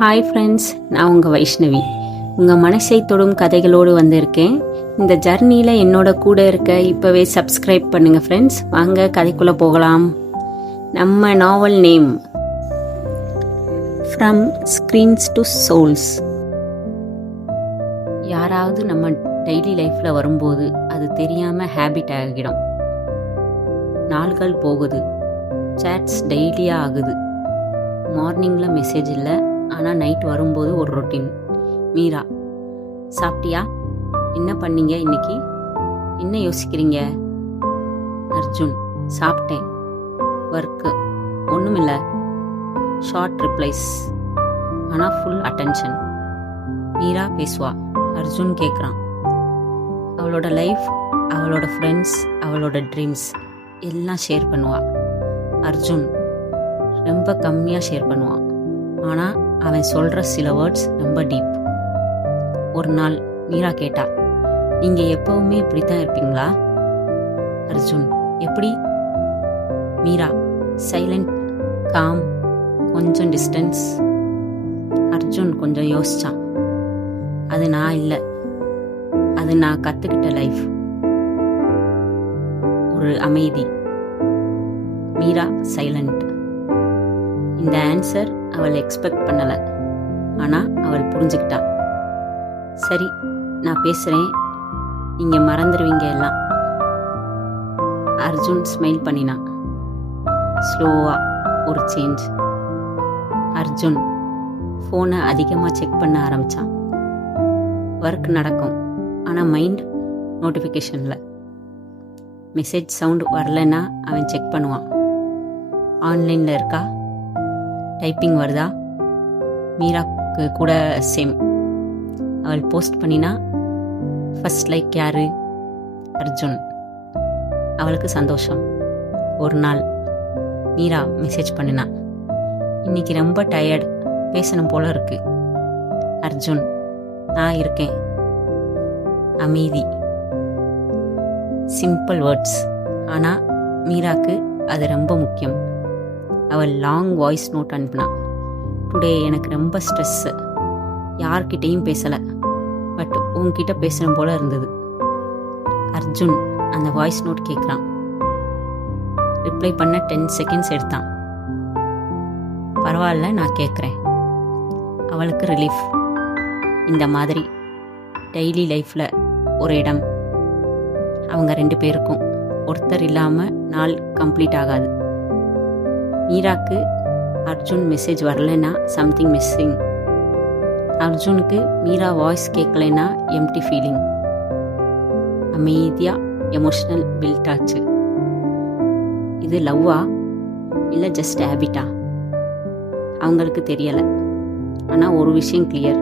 Hi friends, நான் உங்கள் வைஷ்ணவி. உங்கள் மனசை தொடும் கதைகளோடு வந்திருக்கேன். இந்த ஜர்னியில் என்னோட கூட இருக்க இப்போவே சப்ஸ்கிரைப் பண்ணுங்கள் ஃப்ரெண்ட்ஸ். வாங்க கதைக்குள்ளே போகலாம். நம்ம novel name from screens to souls. யாராவது நம்ம டெய்லி லைஃப்பில் வரும்போது அது தெரியாமல் ஹேபிட் ஆகிடும். நாள்கள் போகுது, சேட்ஸ் டெய்லியாக ஆகுது. மார்னிங்கில் மெசேஜ் இல்லை, ஆனால் நைட் வரும்போது ஒரு ரொட்டீன். மீரா, சாப்பிட்டியா? என்ன பண்ணீங்க இன்னைக்கு? என்ன யோசிக்கிறீங்க? அர்ஜுன், சாப்பிட்டேன். ஒர்க்கு ஒன்றுமில்ல. ஷார்ட் ரிப்ளைஸ், ஆனால் ஃபுல் அட்டென்ஷன். மீரா பேசுவா, அர்ஜுன் கேட்குறான். அவளோட லைஃப், அவளோட ஃப்ரெண்ட்ஸ், அவளோட ட்ரீம்ஸ் எல்லாம் ஷேர் பண்ணுவா. அர்ஜுன் ரொம்ப கம்மியாக ஷேர் பண்ணுவான், ஆனால் அவன் சொல்கிற சில வேர்ட்ஸ் ரொம்ப டீப். ஒரு நாள் மீரா கேட்டா, நீங்கள் எப்பவுமே இப்படித்தான் இருப்பீங்களா? அர்ஜுன், எப்படி? மீரா, சைலண்ட், காம், கொஞ்சம் டிஸ்டன்ஸ். அர்ஜுன் கொஞ்சம் யோசிச்சான். அது நான் இல்லை, அது நான் கற்றுக்கிட்ட லைஃப். ஒரு அமைதி. மீரா சைலண்ட். இந்த ஆன்சர் அவள் எக்ஸ்பெக்ட் பண்ணலை, ஆனால் அவள் புரிஞ்சுக்கிட்டா. சரி, நான் பேசுகிறேன், நீங்கள் மறந்துடுவீங்க எல்லாம். அர்ஜுன் ஸ்மைல் பண்ணினான். ஸ்லோவாக ஒரு சேஞ்ச். அர்ஜுன் ஃபோனை அதிகமாக செக் பண்ண ஆரம்பித்தான். ஒர்க் நடக்கும், ஆனால் மைண்ட் நோட்டிஃபிகேஷனில். மெசேஜ் சவுண்டு வரலன்னா அவன் செக் பண்ணுவான். ஆன்லைனில் இருக்கா? டைப்பிங் வருதா? மீராக்கு கூட சேம். அவள் போஸ்ட் பண்ணினா ஃபர்ஸ்ட் லைக் யாரு? அர்ஜுன். அவளுக்கு சந்தோஷம். ஒரு நாள் மீரா மெசேஜ் பண்ணினா, இன்னைக்கு ரொம்ப டயர்ட், பேசணும் போல இருக்கு. அர்ஜுன், நான் இருக்கேன். அமைதி. சிம்பிள் வேர்ட்ஸ், ஆனால் மீராக்கு அது ரொம்ப முக்கியம். அவள் லாங் வாய்ஸ் நோட் அனுப்பினா. டுடே எனக்கு ரொம்ப ஸ்ட்ரெஸ்ஸு, யார்கிட்டையும் பேசலை, பட் உன்கிட்ட பேசணும் போல இருந்தது. அர்ஜுன் அந்த வாய்ஸ் நோட் கேட்குறான். ரிப்ளை பண்ண 10 செகண்ட்ஸ் எடுத்தான். பரவாயில்ல, நான் கேட்குறேன். அவளுக்கு ரிலீஃப். இந்த மாதிரி டெய்லி லைஃப்பில் ஒரு இடம். அவங்க 2 பேருக்கும் ஒருத்தர் இல்லாமல் நாள் கம்ப்ளீட் ஆகாது. மீராக்கு அர்ஜுன் மெசேஜ் வரலைன்னா சம்திங் மிஸ்ஸிங். அர்ஜுனுக்கு மீரா வாய்ஸ் கேட்கலைன்னா எம்டி ஃபீலிங். அமைதியாக எமோஷ்னல் பில்ட் ஆச்சு. இது லவ்வா இல்லை ஜஸ்ட் ஹேபிட்டா? அவங்களுக்கு தெரியலை. ஆனால் ஒரு விஷயம் கிளியர்,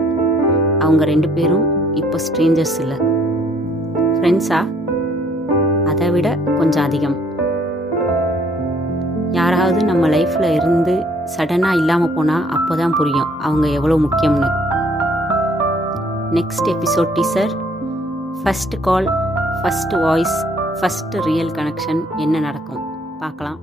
அவங்க 2 பேரும் இப்போ ஸ்ட்ரேஞ்சர்ஸ் இல்லை, ஃப்ரெண்ட்ஸா? அதை விட கொஞ்சம் அதிகம். யாராவது நம்ம லைஃப்பில் இருந்து சடனாக இல்லாமல் போனால் அப்போ தான் புரியும் அவங்க எவ்வளோ முக்கியம்னு. Next episode teaser. ஃபர்ஸ்ட் கால், first voice, first real connection என்ன நடக்கும் பார்க்கலாம்.